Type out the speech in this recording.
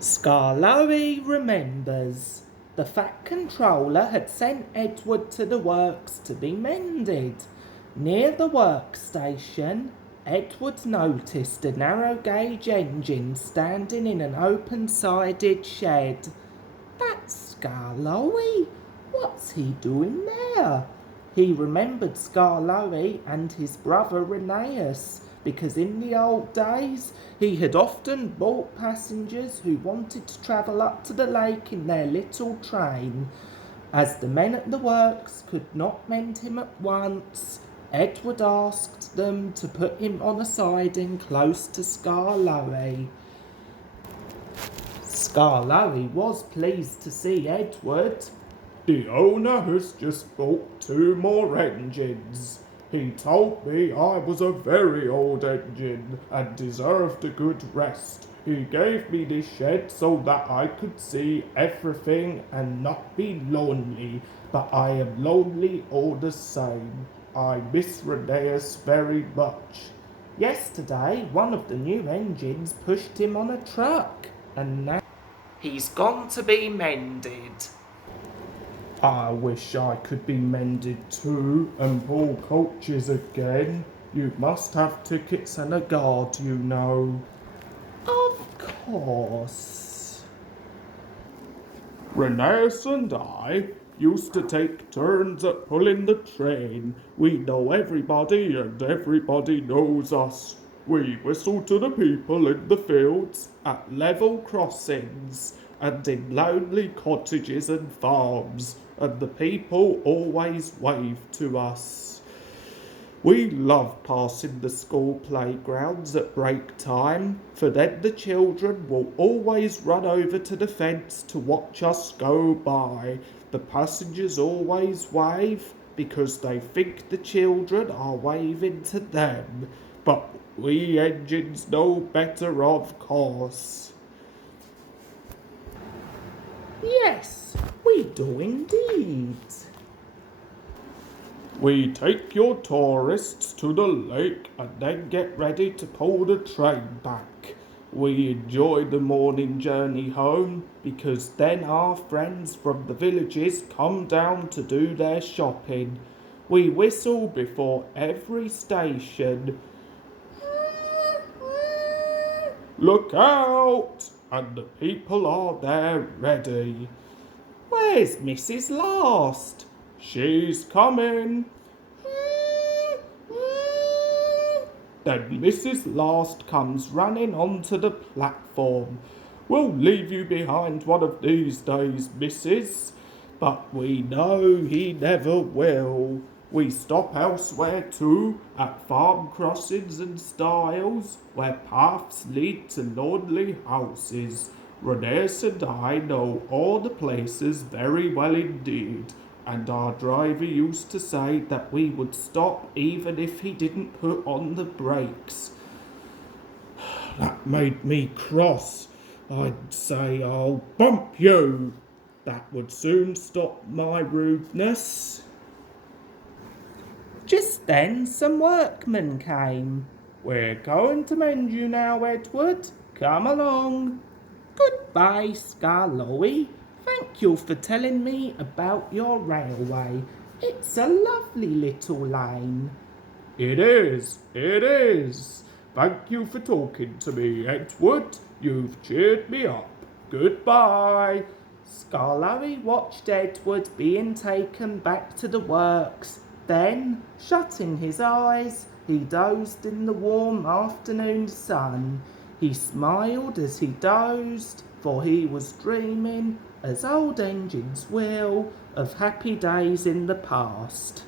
Skarloey remembers. The Fat Controller had sent Edward to the works to be mended. Near the workstation, Edward noticed a narrow-gauge engine standing in an open-sided shed. That's Skarloey. What's he doing there? He remembered Skarloey and his brother Rheneas, because in the old days he had often brought passengers who wanted to travel up to the lake in their little train. As the men at the works could not mend him at once, Edward asked them to put him on a siding close to Skarloey. Skarloey was pleased to see Edward. The owner has just bought 2 more engines. He told me I was a very old engine and deserved a good rest. He gave me this shed so that I could see everything and not be lonely, but I am lonely all the same. I miss Rheneas very much. Yesterday, one of the new engines pushed him on a truck, and now he's gone to be mended. I wish I could be mended too and pull coaches again. You must have tickets and a guard, you know. Of course. Rheneas and I used to take turns at pulling the train. We know everybody and everybody knows us. We whistle to the people in the fields, at level crossings, and in lonely cottages and farms, and the people always wave to us. We love passing the school playgrounds at break time, for then the children will always run over to the fence to watch us go by. The passengers always wave because they think the children are waving to them, but we engines know better, of course. Yes, we do indeed. We take your tourists to the lake and then get ready to pull the train back. We enjoy the morning journey home because then our friends from the villages come down to do their shopping. We whistle before every station. Look out! And the people are there ready. Where's Mrs. Last? She's coming. Then Mrs. Last comes running onto the platform. We'll leave you behind one of these days, missus. But we know he never will. We stop elsewhere too, at farm crossings and stiles, where paths lead to lonely houses. Rheneas and I know all the places very well indeed, and our driver used to say that we would stop even if he didn't put on the brakes. That made me cross. I'd say, "I'll bump you." That would soon stop my rudeness. Just then some workmen came. We're going to mend you now, Edward. Come along. Goodbye, Skarloey. Thank you for telling me about your railway. It's a lovely little lane. It is. Thank you for talking to me, Edward. You've cheered me up. Goodbye. Skarloey watched Edward being taken back to the works. Then, shutting his eyes, he dozed in the warm afternoon sun. He smiled as he dozed, for he was dreaming, as old engines will, of happy days in the past.